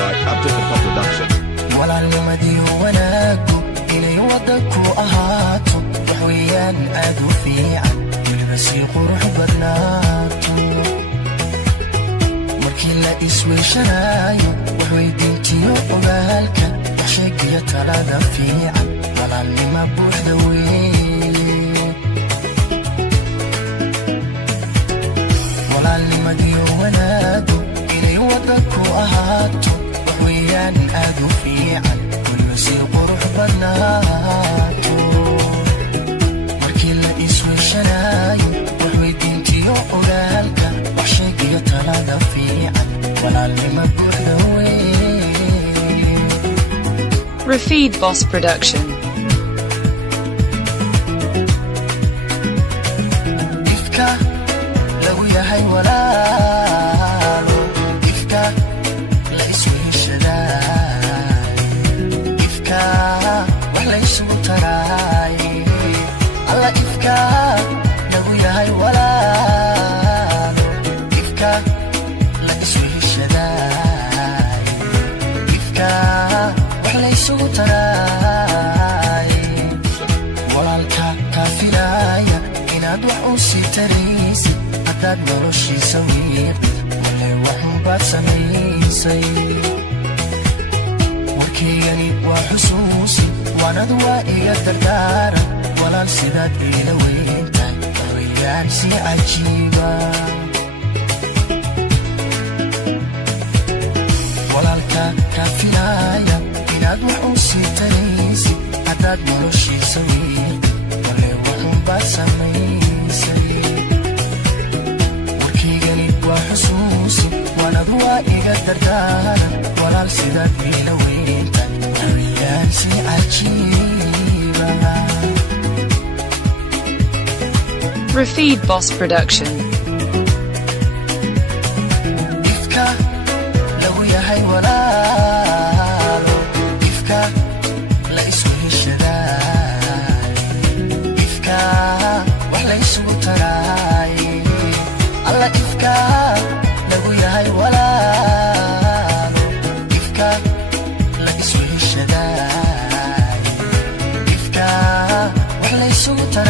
by Abdulkafa Production. walaalnimadiyo wanaagu inay waddanku ahaato wax weeyaan aad u fiican weliba sii qurux badnaato markii la isweyshanaayo wax weydiintiyo ogaalka wax sheegiyo talada fiican walaalnima buuxda weeye walaalnimadiyo wanaagu inay waddanku ahaato wax weeyaan aad u fiican weliba sii qurux badnaato markii la isweyshanaayo wax weydiintiyo ogaalka wax sheegiyo talada fiican walaalnima buuxda weeye Rafid Boss Production. ifka lagu yahay walaalo ifka la isweheshadaay ifka wax la isugu taraay alla ifka lagu yahay walaalo ifka la isweheshadaay ifka wax la isugu taraay walaalka kaafiraya inaad wax u sii taraysid haddaad noloshiisa wiiqid wale waxunbaad samaysay warkaygani waa xusuusi waanad waa iga dardaaran walaal sidaad iila weyntahay waxweeyaan si cajiiba walaalka kaafiraya inaad wax u sii taraysid haddaad noloshiisa wiiqid wale waxunbaad samaysay warkaygani waa xusuusi waanad waa iga dardaaran walaal sidaad iila weyntahay waxweeyaan si cajiiba Rafid Boss Production. ifka lagu yahay walaalo ifka la isweheshadaay ifka wax la isugu taraay alla ifka lagu yahay walaalo ifka la isweheshadaay ifka wax la isugu taraay